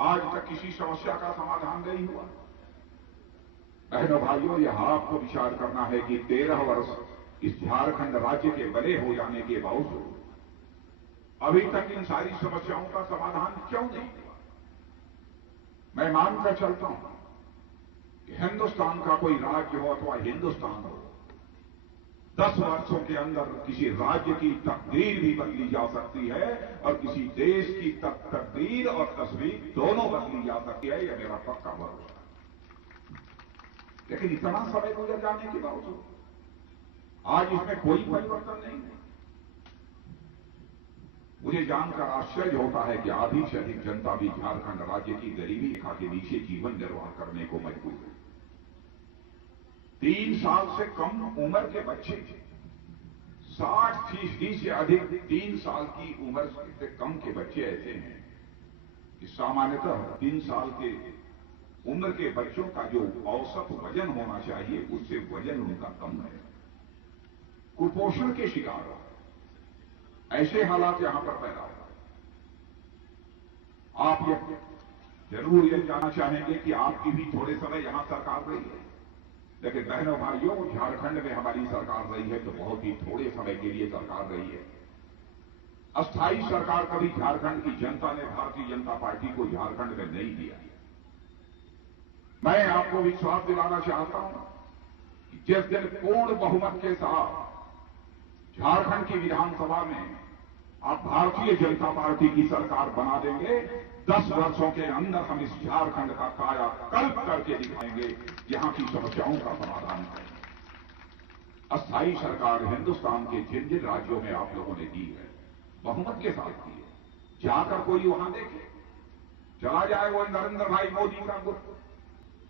आज तक किसी समस्या का समाधान नहीं हुआ। बहनों भाइयों, यह आपको विचार करना है कि 13 वर्ष इस झारखंड राज्य के बने हो जाने के बावजूद अभी तक इन सारी समस्याओं का समाधान क्यों नहीं हुआ। मैं मानकर चलता हूं कि हिंदुस्तान का कोई राज्य हो अथवा हिंदुस्तान हो, 10 वर्षों के अंदर किसी राज्य की तकदीर भी बदली जा सकती है और किसी देश की तकदीर और तस्वीर दोनों बदली जा सकती है। यह मेरा पक्का भरोसा है। लेकिन इतना समय गुजर जाने के बावजूद आज इसमें कोई परिवर्तन नहीं हुआ। मुझे जानकर आश्चर्य होता है कि आधी से अधिक जनता भी झारखंड राज्य की गरीबी रेखा के नीचे जीवन निर्वाह करने को मजबूर है। 3 साल से कम उम्र के बच्चे, 60% से अधिक 3 साल की उम्र से कम के बच्चे ऐसे हैं कि सामान्यतः 3 साल के उम्र के बच्चों का जो औसत वजन होना चाहिए उससे वजन उनका कम है, कुपोषण के शिकार हो। ऐसे हालात यहां पर पैदा हो। आप ये जरूर ये जानना चाहेंगे कि आपकी भी थोड़े समय यहां सरकार रही है, लेकिन बहनों भाइयों, झारखंड में हमारी सरकार रही है तो बहुत ही थोड़े समय के लिए सरकार रही है। अस्थायी सरकार कभी झारखंड की जनता ने भारतीय जनता पार्टी को झारखंड में नहीं दिया। मैं आपको विश्वास दिलाना चाहता हूं कि जिस दिन पूर्ण बहुमत के साथ झारखंड की विधानसभा में आप भारतीय जनता पार्टी की सरकार बना देंगे, 10 वर्षों के अंदर हम इस झारखंड का कायाकल्प करके दिखाएंगे, यहां की समस्याओं का समाधान करेंगे। अस्थायी सरकार हिंदुस्तान के जिन जिन राज्यों में आप लोगों ने दी है, बहुमत के साथ दी है। जाकर कोई वहां देखे, चला जाए वो नरेंद्र भाई मोदी का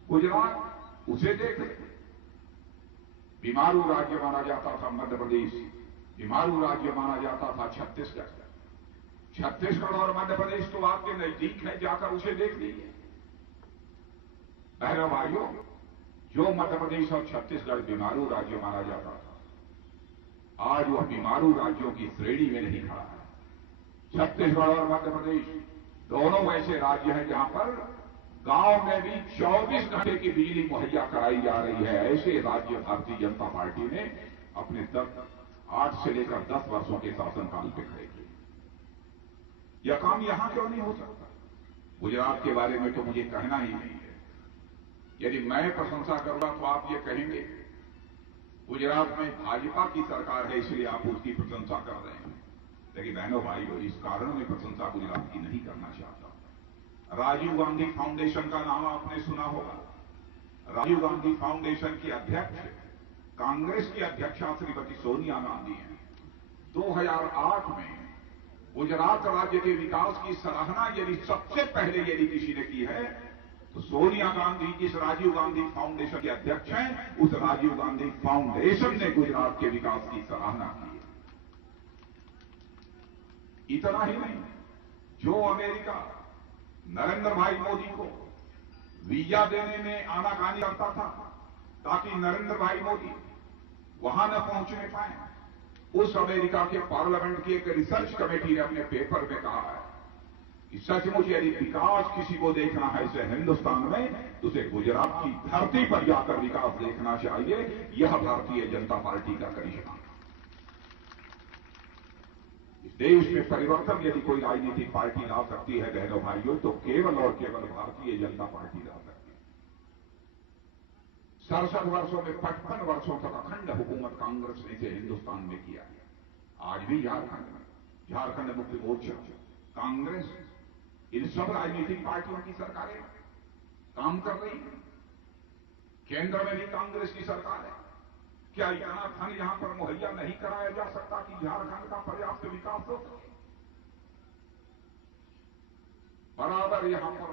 गुजरात, उसे देख ले। बीमारू राज्य माना जाता था मध्य प्रदेश, बीमारू राज्य माना जाता था छत्तीसगढ़। छत्तीसगढ़ और मध्य प्रदेश तो आपके नजदीक है, जाकर उसे देख लीजिए। बहनों भाइयों, जो मध्य प्रदेश और छत्तीसगढ़ बीमारू राज्य माना जाता था, आज वह बीमारू राज्यों की श्रेणी में नहीं खड़ा है। छत्तीसगढ़ और मध्य प्रदेश दोनों ऐसे राज्य हैं जहां पर गांव में भी 24 घंटे की बिजली मुहैया कराई जा रही है। ऐसे राज्य भारतीय जनता पार्टी ने अपने 8 से लेकर 10 वर्षों के शासनकाल पे खड़े किए। यह काम यहां क्यों नहीं हो सकता? गुजरात के बारे में तो मुझे कहना ही नहीं है। यदि मैं प्रशंसा करूंगा तो आप ये कहेंगे गुजरात में भाजपा की सरकार है इसलिए आप उसकी प्रशंसा कर रहे हैं। लेकिन बहनों भाइयों, इस कारण मैं प्रशंसा गुजरात की नहीं करना चाहता। राजीव गांधी फाउंडेशन का नाम आपने सुना होगा। राजीव गांधी फाउंडेशन की अध्यक्ष कांग्रेस की अध्यक्षा श्रीमती सोनिया गांधी हैं। 2008 में गुजरात राज्य के विकास की सराहना यदि सबसे पहले यदि किसी ने की है तो सोनिया गांधी जिस राजीव गांधी फाउंडेशन के अध्यक्ष हैं, उस राजीव गांधी फाउंडेशन ने गुजरात के विकास की सराहना की है। इतना ही नहीं, जो अमेरिका नरेंद्र भाई मोदी को वीजा देने में आनाकानी करता था ताकि नरेंद्र भाई मोदी वहां न पहुंचने पाए, उस अमेरिका के पार्लियामेंट की एक रिसर्च कमेटी ने अपने पेपर में कहा है कि सचमुच यदि विकास किसी को देखना है इसे हिंदुस्तान में, तो उसे गुजरात की धरती पर जाकर विकास देखना चाहिए। यह भारतीय जनता पार्टी का करिश्मा। इस देश में परिवर्तन यदि कोई राजनीतिक पार्टी ला सकती है बहनों भाइयों, तो केवल और केवल भारतीय जनता पार्टी ला सकती है। 67 वर्षों में 55 वर्षों तक अखंड हुकूमत कांग्रेस ने इसे हिंदुस्तान में किया। आज भी झारखंड मुक्ति मोर्चा, कांग्रेस, इन सब राजनीतिक पार्टियों की सरकारें काम कर रही हैं। केंद्र में भी कांग्रेस की सरकार है। क्या इतना धन यहां पर मुहैया नहीं कराया जा सकता कि झारखंड का पर्याप्त विकास हो सके? बराबर यहां पर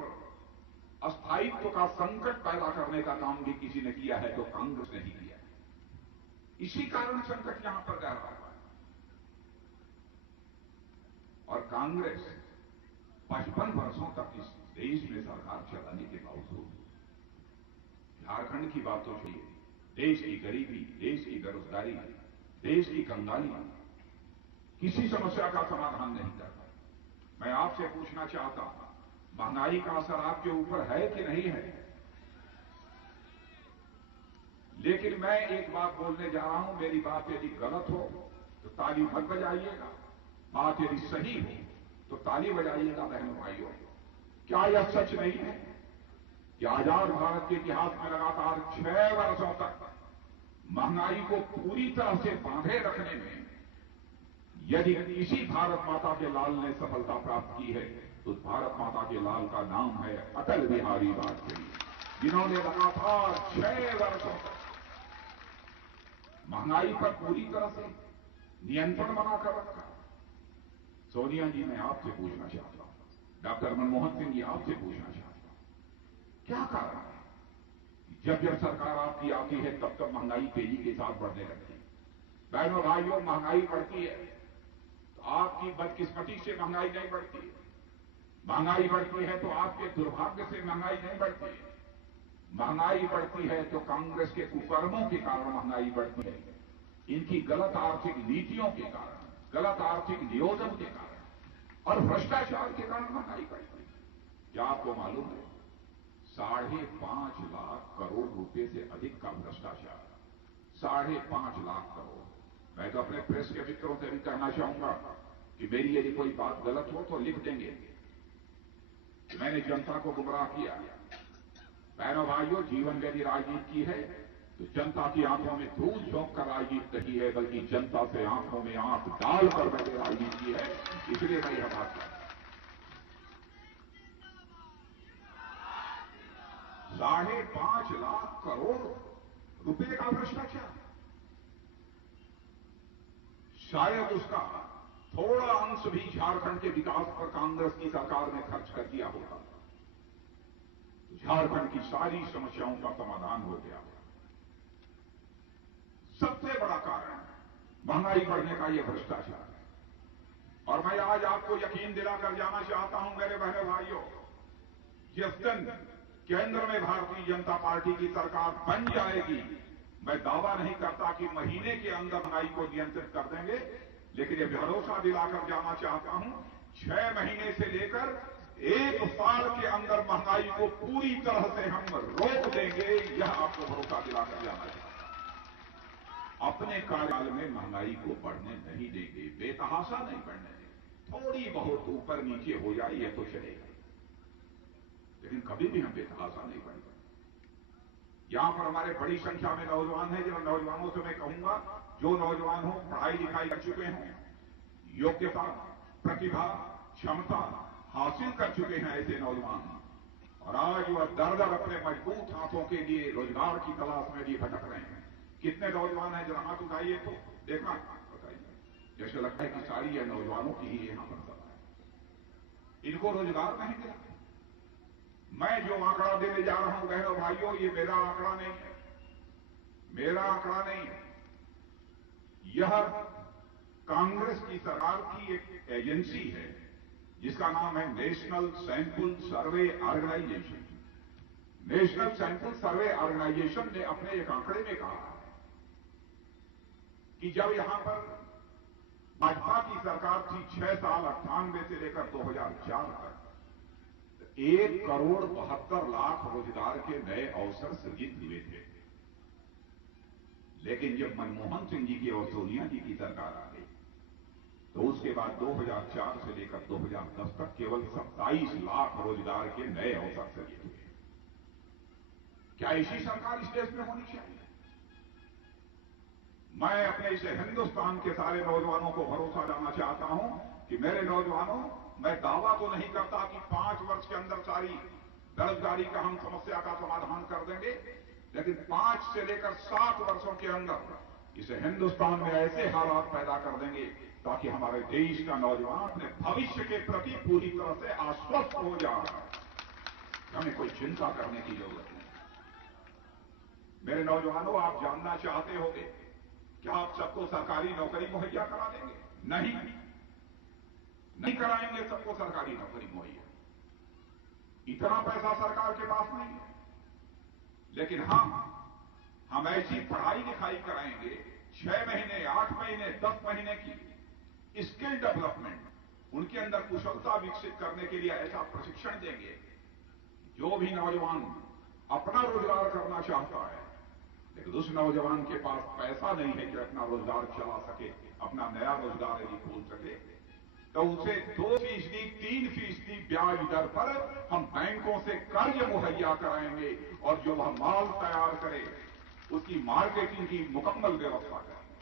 अस्थायित्व का संकट पैदा करने का काम भी किसी ने किया है तो कांग्रेस ने ही किया है। इसी कारण संकट यहां पर गहरा हुआ है। और कांग्रेस 55 वर्षों तक इस देश में सरकार चलाने के बावजूद झारखंड की बात तो चाहिए, देश की गरीबी, देश की बेरोजगारी, देश की कंगाली, किसी समस्या का समाधान नहीं कर पाए। मैं आपसे पूछना चाहता हूं, महंगाई का असर आपके ऊपर है कि नहीं है? लेकिन मैं एक बात बोलने जा रहा हूं, मेरी बात यदि गलत हो तो ताली मत बजाइएगा, बात यदि सही हो तो ताली बजाइएगा बहनों भाइयों। क्या यह सच नहीं है कि आजाद भारत के इतिहास में लगातार 6 वर्षों तक महंगाई को पूरी तरह से बांधे रखने में यदि किसी भारत माता के लाल ने सफलता प्राप्त की है तो उस भारत माता के लाल का नाम है अटल बिहारी वाजपेयी, जिन्होंने लगातार 6 वर्षों तक महंगाई पर पूरी तरह से नियंत्रण बनाकर रखा। सोनिया जी, मैं आपसे पूछना चाहता हूं, डॉक्टर मनमोहन सिंह जी, आपसे पूछना चाहता हूं, क्या कारण है जब जब सरकार आपकी आती है तब तब महंगाई तेजी के साथ बढ़ने लगती है? बहनों भाइयों, महंगाई बढ़ती है तो आपकी बदकिस्मती से महंगाई नहीं बढ़ती है, महंगाई बढ़ती है तो आपके दुर्भाग्य से महंगाई नहीं बढ़ती है, महंगाई बढ़ती है तो कांग्रेस के कुकर्मों के कारण महंगाई बढ़ती है, इनकी गलत आर्थिक नीतियों के कारण, गलत आर्थिक नियोजन के कारण और भ्रष्टाचार के कारण महंगाई बढ़ती है। क्या आपको मालूम है 5.5 लाख करोड़ रुपए से अधिक का भ्रष्टाचार, 5.5 लाख करोड़। मैं तो अपने प्रेस के मित्रों से भी कहना चाहूंगा कि मेरी यदि कोई बात गलत हो तो लिख देंगे कि मैंने जनता को गुमराह किया। बहनों भाइयों, जीवन यदि राजनीति की है तो जनता की आंखों में धूल झोंक कर राजनीति नहीं है, बल्कि जनता से आंखों में आंख डालकर मैंने राजनीति की है। इसलिए मैं यह बात करता हूं। 5.5 लाख करोड़ रुपए का भ्रष्टाचार, शायद उसका थोड़ा अंश भी झारखंड के विकास पर कांग्रेस की सरकार ने खर्च कर दिया होता तो झारखंड की सारी समस्याओं का समाधान हो गया। सबसे बड़ा कारण महंगाई बढ़ने का यह भ्रष्टाचार है। और मैं आज आपको यकीन दिलाकर जाना चाहता हूं मेरे बहनों भाइयों, जिस दिन केंद्र में भारतीय जनता पार्टी की सरकार बन जाएगी, मैं दावा नहीं करता कि महीने के अंदर महंगाई को नियंत्रित कर देंगे, लेकिन यह भरोसा दिलाकर जाना चाहता हूं 6 महीने से लेकर 1 साल के अंदर महंगाई को पूरी तरह से हम रोक देंगे। यह आपको भरोसा दिलाकर जाना चाहता हूं। अपने कार्यकाल में महंगाई को बढ़ने नहीं देंगे, बेतहाशा नहीं बढ़ने देंगे, थोड़ी बहुत ऊपर नीचे हो जाए यह तो चलेगा, लेकिन कभी भी हम बेतहाशा नहीं बढ़ेंगे। यहां पर हमारे बड़ी संख्या में नौजवान हैं, जिन नौजवानों से मैं कहूंगा जो नौजवान हो, पढ़ाई लिखाई कर चुके हों, योग्यता, प्रतिभा, क्षमता हासिल कर चुके हैं, ऐसे नौजवान, और आज वह दर अपने मजबूत हाथों के लिए रोजगार की तलाश में भी भटक रहे हैं। कितने नौजवान हैं, जरा हाथ उठाइए तो देखना, बताइए। जैसे लगता है कि सारी यह नौजवानों की ही यहां पर सभा है, इनको रोजगार नहीं मिला। मैं जो आंकड़ा देने जा रहा हूं बहनों भाइयों, ये मेरा आंकड़ा नहीं है, मेरा आंकड़ा नहीं है, यह कांग्रेस की सरकार की एक एजेंसी है जिसका नाम है National Sample Survey Organisation. National Sample Survey Organisation ने अपने एक आंकड़े में कहा है कि जब यहां पर भाजपा की सरकार थी 6 साल 98 से लेकर 2004 तक 1,72,00,000 रोजगार के नए अवसर सृजित हुए थे। लेकिन जब मनमोहन सिंह जी की और सोनिया जी की सरकार आ गई तो उसके बाद 2004 से लेकर 2010 तक केवल 27 लाख रोजगार के नए अवसर सृजित हुए। क्या ऐसी सरकार इस देश में होनी चाहिए? मैं अपने इस हिंदुस्तान के सारे नौजवानों को भरोसा देना चाहता हूं कि मेरे नौजवानों, मैं दावा तो नहीं करता कि 5 वर्ष के अंदर सारी बेरोजगारी का हम समस्या का समाधान कर देंगे, लेकिन 5 से लेकर 7 वर्षों के अंदर इसे हिंदुस्तान में ऐसे हालात पैदा कर देंगे ताकि हमारे देश का नौजवान अपने भविष्य के प्रति पूरी तरह से आश्वस्त हो जाए। हमें कोई चिंता करने की जरूरत नहीं। मेरे नौजवानों, आप जानना चाहते होंगे क्या आप सबको सरकारी नौकरी मुहैया करा देंगे? नहीं, नहीं कराएंगे सबको सरकारी नौकरी मुहैया, इतना पैसा सरकार के पास नहीं है। लेकिन हां, हम ऐसी पढ़ाई लिखाई कराएंगे 6 महीने, 8 महीने, 10 महीने की स्किल डेवलपमेंट, उनके अंदर कुशलता विकसित करने के लिए ऐसा प्रशिक्षण देंगे। जो भी नौजवान अपना रोजगार करना चाहता है लेकिन उस नौजवान के पास पैसा नहीं है कि अपना रोजगार चला सके, अपना नया रोजगार यदि खोल सके, तो उसे 2%, 3% ब्याज दर पर हम बैंकों से कर्ज मुहैया कराएंगे और जो वह माल तैयार करे उसकी मार्केटिंग की मुकम्मल व्यवस्था करेंगे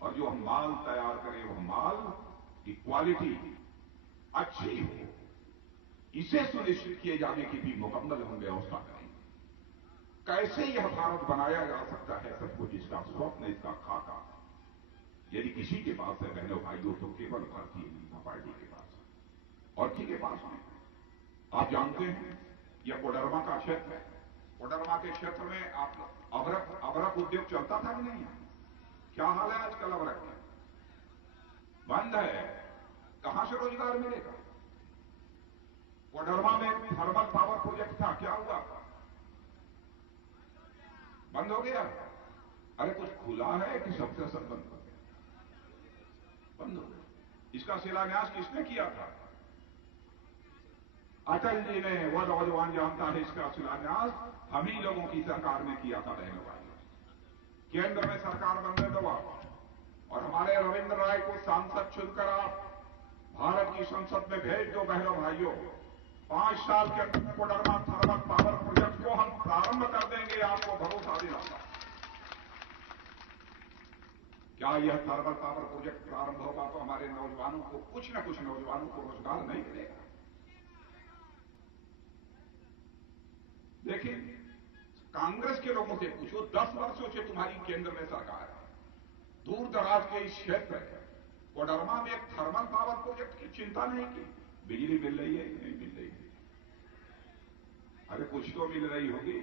और जो हम माल तैयार करें वह माल की क्वालिटी अच्छी हो, इसे सुनिश्चित किए जाने की भी मुकम्मल हम व्यवस्था करेंगे। कैसे यह भारत बनाया जा सकता है, सब कुछ इसका स्वप्न, इसका खाका यदि किसी के पास है बहनों भाइयों तो केवल भारतीय जनता पार्टी के पास है और किसी के पास नहीं। आप जानते हैं यह कोडरमा का क्षेत्र है। कोडरमा के क्षेत्र में आप अबरक उद्योग चलता था कि नहीं? क्या हाल है आजकल अबरक में? बंद है। कहां से रोजगार मिलेगा? कोडरमा में थर्मल पावर प्रोजेक्ट था, क्या हुआ? बंद हो गया। अरे कुछ खुला है कि सबसे सब बंद हो गया? बंद हो गया। इसका शिलान्यास किसने किया था? अटल जी ने। वह नौजवान जानता है इसका शिलान्यास हम ही लोगों की सरकार ने किया था बहनों भाइयों। केंद्र में सरकार बनने दो आप और हमारे रविंद्र राय को सांसद चुनकर आप भारत की संसद में भेज दो बहनों भाइयों। 5 साल के अंदर कोडरमा थर्मल पावर प्रोजेक्ट को हम प्रारंभ कर देंगे, आपको भरोसा दिलाता। क्या यह थर्मल पावर प्रोजेक्ट प्रारंभ होगा तो हमारे नौजवानों को, कुछ न कुछ नौजवानों को रोजगार नहीं मिलेगा? लेकिन कांग्रेस के लोगों से पूछो, 10 वर्षों से तुम्हारी केंद्र में सरकार है, दूर दराज के इस क्षेत्र है, कोडरमा में एक थर्मल पावर प्रोजेक्ट की चिंता नहीं की। बिजली मिल रही है कि नहीं मिल रही है? अरे कुछ तो मिल रही होगी,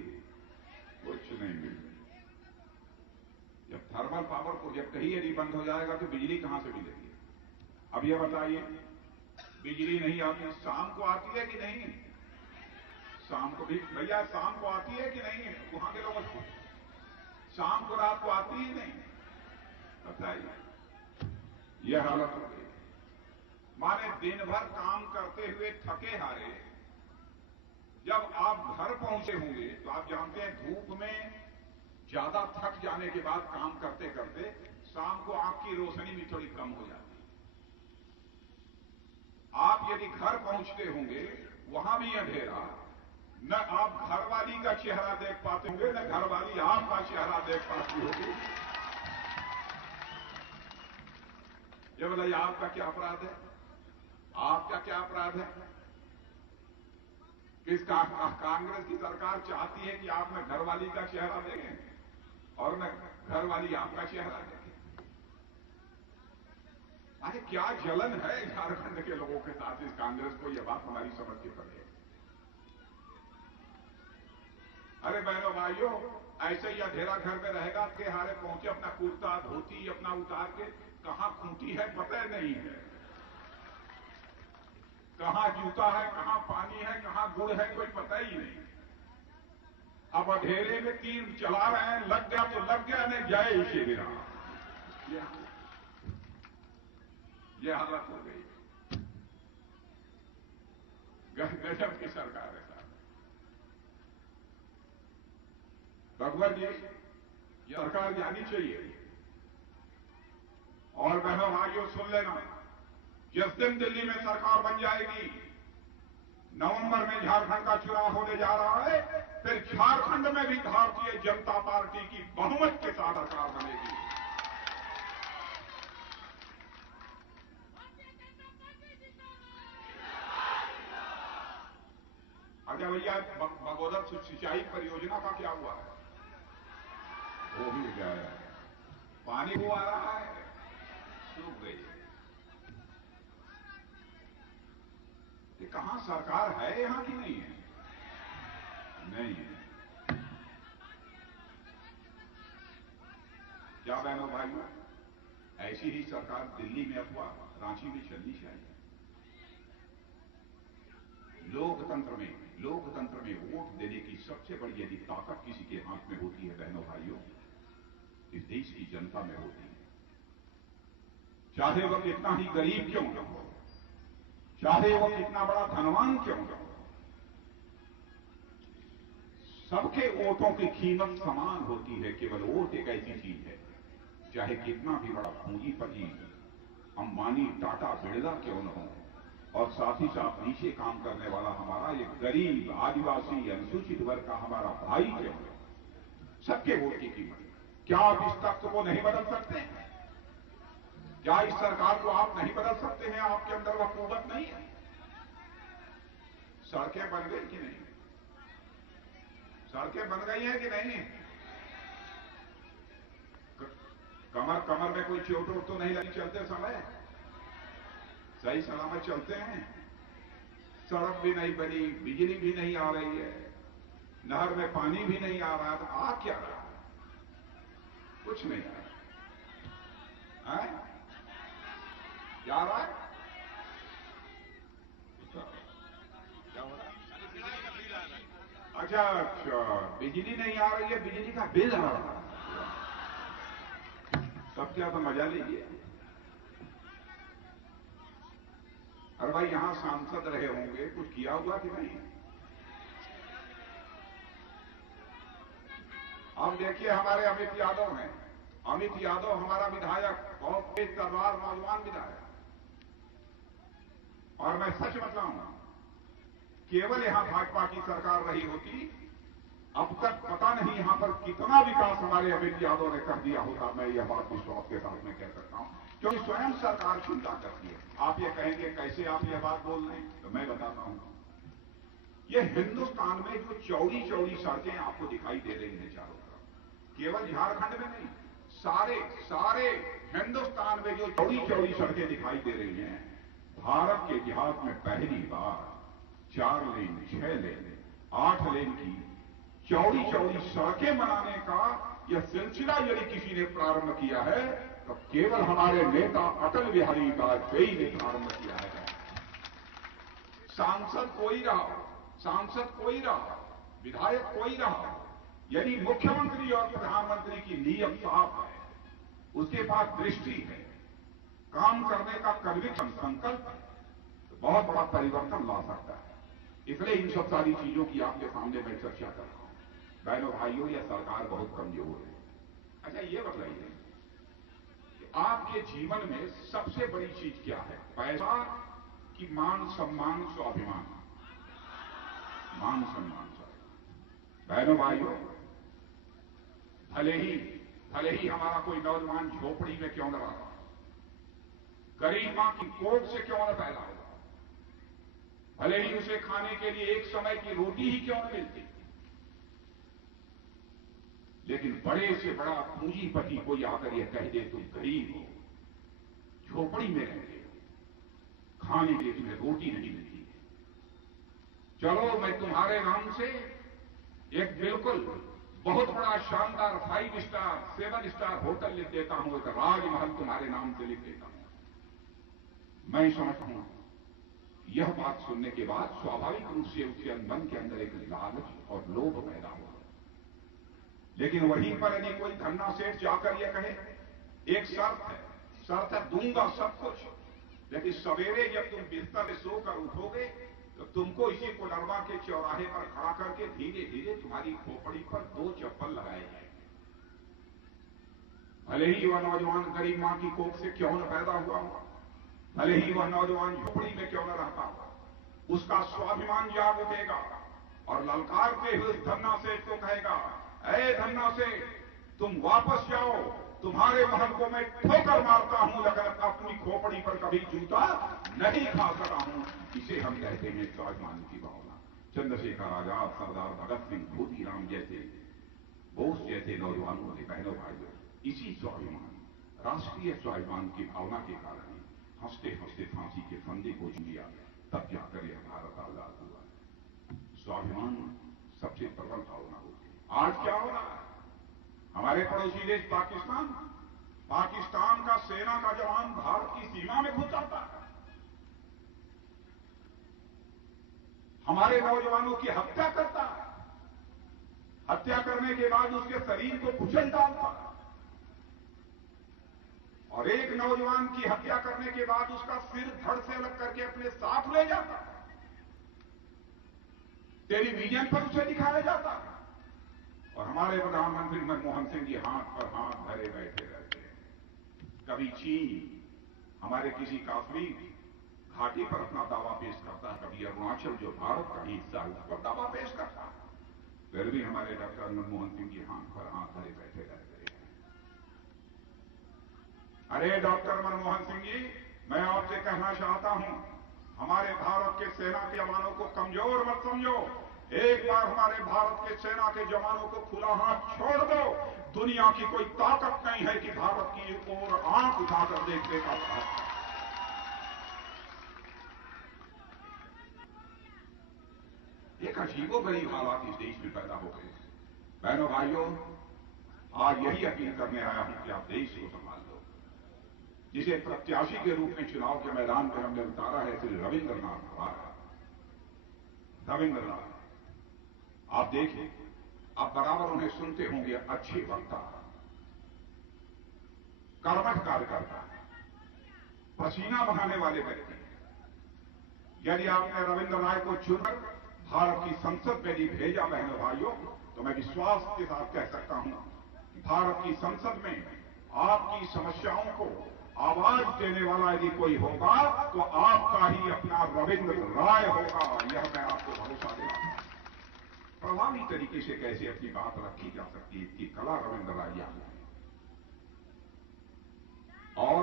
कुछ नहीं मिल रही। जब थर्मल पावर प्रोजेक्ट ही यदि बंद हो जाएगा तो बिजली कहां से मिलेगी? अब यह बताइए, बिजली नहीं आती, शाम को आती है कि नहीं? शाम को भी भैया शाम को आती है कि नहीं? वहां के लोगों को शाम को, रात को आती ही नहीं। बताइए, यह हालत हो गई। माने दिन भर काम करते हुए थके हारे जब आप घर पहुंचे होंगे तो आप जानते हैं धूप में ज्यादा थक जाने के बाद काम करते करते शाम को आंख की रोशनी भी थोड़ी कम हो जाती है। आप यदि घर पहुंचते होंगे वहां भी अंधेरा, न आप घरवाली का चेहरा देख पाते होंगे न घरवाली आपका चेहरा देख पाती होगी। ये बताइए आपका क्या अपराध है? आपका क्या अपराध है? कांग्रेस की सरकार चाहती है कि आप न घरवाली का चेहरा देखें और न घरवाली आपका चेहरा देखें। अरे क्या जलन है झारखंड के लोगों के साथ इस कांग्रेस को, यह बात हमारी समझ के परे है। अरे बहनों भाइयों, ऐसे ही अंधेरा घर में रहेगा के हारे पहुंचे, अपना कुर्ता धोती अपना उतार के, कहां खूंटी है पता नहीं है, कहां जूता है, कहां पानी है, कहां गुड़ है, कोई पता ही नहीं। अब अंधेरे में तीर चला रहे हैं, लग गया तो लग गया, नहीं जय श्री राम। यह हालत हो गई। गजब की सरकार है साहब। भगवत जी, यह सरकार जानी चाहिए। और बहनों भाइयों सुन लेना, जिस दिन दिल्ली में सरकार बन जाएगी, नवंबर में झारखंड का चुनाव होने जा रहा है, फिर झारखंड में भी भारतीय जनता पार्टी की बहुमत के साथ सरकार बनेगी। अच्छा भैया, बगोदर सिंचाई परियोजना का क्या हुआ है? वो भी गया है, पानी वो आ रहा है, सूख गई है। ये कहां सरकार है यहां की नहीं है? नहीं है। क्या बहनों भाइयों, ऐसी ही सरकार दिल्ली में अथवा रांची में चलनी चाहिए। लोकतंत्र में वोट देने की सबसे बड़ी यदि ताकत किसी के हाथ में होती है बहनों भाइयों, इस देश की जनता में होती है, चाहे वह कितना ही गरीब क्यों न हो। चाहे वो कितना बड़ा धनवान क्यों न हो। सबके वोटों की कीमत समान होती है। केवल वोट एक ऐसी चीज है, चाहे कितना भी बड़ा पूंजीपति अंबानी, टाटा, बिरला क्यों न हो, और साथ ही साथ नीचे काम करने वाला हमारा एक गरीब, आदिवासी, अनुसूचित वर्ग का हमारा भाई क्यों न हो, सबके वोट की कीमत। क्या आप इस तख्त को नहीं बदल सकते हैं? क्या इस सरकार को आप नहीं बदल सकते हैं? आपके अंदर वह कुव्वत नहीं है? सड़कें बन गई कि नहीं? सड़कें बन गई हैं कि नहीं? कमर कमर में कोई चोट वोट तो नहीं लगी चलते समय? सही सलामत चलते हैं? सड़क भी नहीं बनी, बिजली भी नहीं आ रही है, नहर में पानी भी नहीं आ रहा, तो आ क्या रहा है? कुछ नहीं आ रहा है। क्या आ रहा है? क्या हो रहा है? अच्छा अच्छा, बिजली नहीं आ रही है, बिजली का बिल आ रहा है। तब क्या, तो मजा लीजिए। अरे भाई, यहां सांसद रहे होंगे, कुछ किया हुआ कि नहीं? अब देखिए, हमारे अमित यादव हैं। अमित यादव हमारा विधायक, बहुत तेज तलवार नौजवान विधायक, और मैं सच बताऊं, केवल यहां भाजपा की सरकार रही होती, अब तक पता नहीं यहां पर कितना विकास हमारे अमित यादव ने कर दिया होता। मैं यह बात विश्वास के साथ में कह सकता हूं, क्योंकि स्वयं सरकार चिंता करती है। आप ये कहेंगे कैसे आप ये बात बोल रहे हैं, तो मैं बताता हूं। ये हिंदुस्तान में जो चौड़ी चौड़ी सड़कें आपको दिखाई दे रही हैं चारों तरफ, केवल झारखंड में नहीं, सारे सारे हिंदुस्तान में जो चौड़ी चौड़ी सड़कें दिखाई दे रही हैं, भारत के इतिहास में पहली बार 4 लेन, 6 लेन, 8 लेन की चौड़ी चौड़ी सड़कें बनाने का यह सिलसिला यदि किसी ने प्रारंभ किया है, तो केवल हमारे नेता अटल बिहारी वाजपेयी ने प्रारंभ किया है। सांसद कोई रहा हो, सांसद कोई रहा हो, विधायक कोई रहा हो, यदि मुख्यमंत्री और प्रधानमंत्री की नीयत साफ है, उसके पास दृष्टि है, काम करने का कन्विक्शन, संकल्प है, तो बहुत बड़ा परिवर्तन ला सकता है। इसलिए इन सब सारी चीजों की आपके सामने मैं चर्चा कर रहा हूं। बहनों भाइयों, यह सरकार बहुत कमजोर है। अच्छा, ये बताइए कि आपके जीवन में सबसे बड़ी चीज क्या है? पैसा कि मान सम्मान स्वाभिमान? मान सम्मान स्वाभिमान। बहनों भाइयों, भले ही हमारा कोई नौजवान झोपड़ी में क्यों न रहा, गरीब मां की कोख से क्यों न पैदा हुआ, भले ही उसे खाने के लिए एक समय की रोटी ही क्यों न मिलती, लेकिन बड़े से बड़ा पूंजीपति कोई आकर यह कह दे तुम गरीब हो, झोपड़ी में रहते हो, खाने के लिए तुम्हें रोटी नहीं मिलती है, चलो मैं तुम्हारे नाम से एक बिल्कुल बहुत बड़ा शानदार 5 स्टार 7 स्टार होटल लिख देता हूं, एक राजमहल तुम्हारे नाम से लिख देता हूं। मैं समझता हूं यह बात सुनने के बाद स्वाभाविक रूप से उसके मन के अंदर एक लालच और लोभ पैदा हुआ। लेकिन वहीं पर यदि कोई धन्ना सेठ जाकर यह कहे, एक शर्त है, दूंगा सब कुछ, लेकिन सवेरे जब तुम बिस्तर से सोकर उठोगे तो तुमको इसी कोडरवा के चौराहे पर खड़ा करके धीरे धीरे तुम्हारी खोपड़ी पर 2 चप्पल लगाए जाएंगे। भले ही वह नौजवान गरीब मां की कोख से क्यों न पैदा हुआ हो, भले ही वह नौजवान झोपड़ी में क्यों न रहता हो, उसका स्वाभिमान जाग उठेगा और ललकारते हुए धन्ना सेठ को कहेगा, ऐ धन्ना सेठ, तुम वापस जाओ, तुम्हारे महल को मैं ठोकर मारता हूं, लेकिन अपनी खोपड़ी पर कभी जूता नहीं खा सका हूं। इसे हम कहते हैं स्वाभिमान की भावना। चंद्रशेखर आजाद, सरदार भगत सिंह, खुदीराम जैसे, बोस जैसे नौजवानों ने, बहनों भाइयों, इसी स्वाभिमान, राष्ट्रीय स्वाभिमान की भावना के कारण ही हंसते हंसते फांसी के फंदे को लिया, तब जाकर यह भारत आजाद हुआ। स्वाभिमान सबसे प्रबल भावना होती है। आज क्या हो रहा है? हमारे पड़ोसी देश पाकिस्तान का सेना का जवान भारत की सीमा में घुस जाता है, हमारे नौजवानों की हत्या करता है, हत्या करने के बाद उसके शरीर को कुचल डालता है, और एक नौजवान की हत्या करने के बाद उसका सिर धड़ से अलग करके अपने साथ ले जाता, टेलीविजन पर उसे दिखाया जाता, और हमारे प्रधानमंत्री मनमोहन सिंह जी हाथ पर हाथ धरे बैठे रहते हैं। कभी चीन हमारे किसी काफिली घाटी पर अपना दावा पेश करता है, कभी अरुणाचल जो भारत का हिस्सा है उस पर दावा पेश करता है, फिर भी हमारे डॉक्टर मनमोहन सिंह जी हाथ पर हाथ धरे बैठे रहते हैं। अरे डॉक्टर मनमोहन सिंह जी, मैं आपसे कहना चाहता हूं, हमारे भारत के सेना के जवानों को कमजोर मत समझो। एक बार हमारे भारत के सेना के जवानों को खुला हाथ छोड़ दो, दुनिया की कोई ताकत नहीं है कि भारत की ओर आंख उठाकर देखने का साहस। एक अजीबोगरीब हालात इस देश में पैदा हो गए। बहनों भाइयों, आज यही अपील करने आया हूं कि आप देश को संभाल लो। जिसे प्रत्याशी के रूप में चुनाव के मैदान में हमने उतारा है श्री रविंद्रनाथ हमारा रविंद्रनाथ, आप देखिए, आप बराबर उन्हें सुनते होंगे, अच्छे वक्ता, कर्मठ कार्यकर्ता, पसीना बहाने वाले व्यक्ति। यदि आपने रविंद्र राय को चुनकर भारत की संसद में भी भेजा बहनों भाइयों, तो मैं विश्वास के साथ कह सकता हूं कि भारत की संसद में आपकी समस्याओं को आवाज देने वाला यदि कोई होगा तो आपका ही अपना रविंद्र राय होगा। यह मैं आपको भरोसा दिलाता हूं। प्रभावी तरीके से कैसे अपनी बात रखी जा सकती है, इसकी कला रविंद्र राय है। और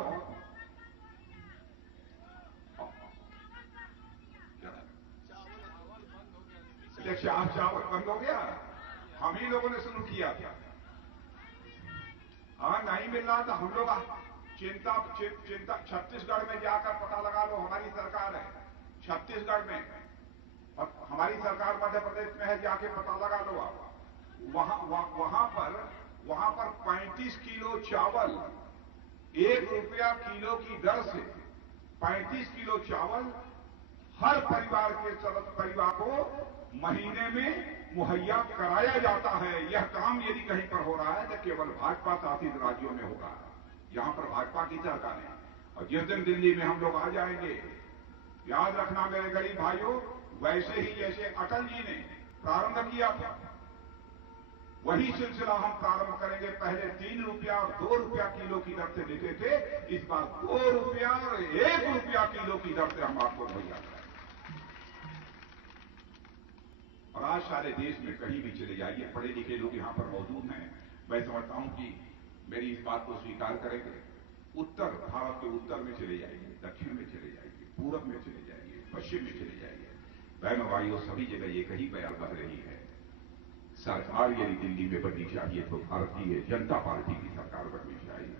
चावल बंद हो गया, हम ही लोगों ने शुरू किया था। हाँ, नहीं मिल रहा था, हम लोग चिंता छत्तीसगढ़ में जाकर पता लगा लो, हमारी सरकार है छत्तीसगढ़ में, हमारी सरकार मध्य प्रदेश में है, जाके पता लगा लो आप। वहां पर 35 किलो चावल 1 रुपया किलो की दर से 35 किलो चावल हर परिवार को महीने में मुहैया कराया जाता है। यह काम यदि कहीं पर हो रहा है तो केवल भाजपा शासित राज्यों में होगा, यहां पर भाजपा की सरकार है। और जिस दिन दिल्ली में हम लोग आ जाएंगे, याद रखना मेरे गरीब भाइयों, वैसे ही जैसे अटल जी ने प्रारंभ किया था, वही सिलसिला हम प्रारंभ करेंगे। पहले 3 रुपया और 2 रुपया किलो की दर से देते थे, इस बार 2 रुपया और 1 रुपया किलो की दर से हम आपको मुहैया कराएंगे। और आज सारे देश में कहीं भी चले जाइए, पढ़े लिखे लोग यहां पर मौजूद हैं, मैं समझता हूं कि मेरी इस बात को स्वीकार करेंगे। उत्तर भारत के उत्तर में चले जाइए, दक्षिण में चले जाइए, पूरब में चले जाइए, पश्चिम में चले जाइए, बहनों भाइयों, सभी जगह ये कहीं बयान बह रही है, सरकार यदि दिल्ली में बननी चाहिए तो भारतीय जनता पार्टी की सरकार बननी चाहिए।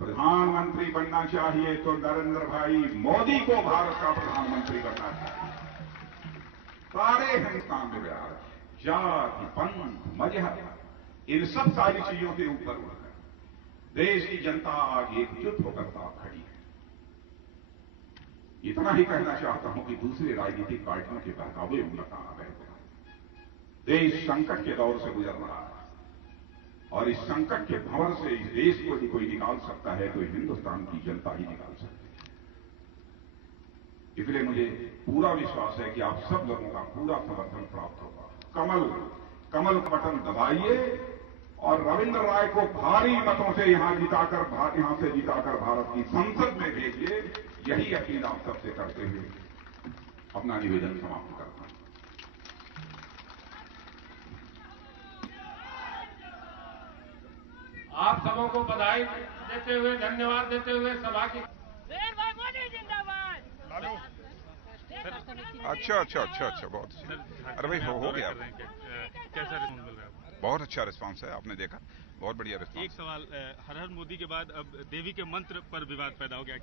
प्रधानमंत्री बनना चाहिए तो नरेंद्र भाई मोदी को भारत का प्रधानमंत्री बनना चाहिए। सारे हिंदुस्तान में बिहार जाति, पंथ, मजहब, इन सब सारी चीजों के ऊपर उठकर देश की जनता आज एकजुट होकर साथ खड़ी है। इतना ही कहना चाहता हूं कि दूसरे राजनीतिक पार्टियों के बहकावे में मत आना बहनों। देश संकट के दौर से गुजर रहा है, और इस संकट के भंवर से इस देश को यदि कोई निकाल सकता है तो हिंदुस्तान की जनता ही निकाल सकती है। इसलिए मुझे पूरा विश्वास है कि आप सब लोगों का पूरा समर्थन प्राप्त होगा। कमल का बटन दबाइए और रविंद्र राय को भारी मतों से यहां से जिताकर भारत की संसद में भेजिए। यही अपील आप सबसे करते हुए अपना निवेदन समाप्त करता हूं। आप सबों को बधाई देते हुए, धन्यवाद देते हुए सभा की मोदी जिंदाबाद। अच्छा, बहुत अरे भाई हो गया। कैसा रिस्पॉन्स मिल रहा है? बहुत अच्छा रिस्पांस है, आपने देखा, बहुत बढ़िया रिस्पांस। एक सवाल, हर हर मोदी के बाद अब देवी के मंत्र पर विवाद पैदा हो गया।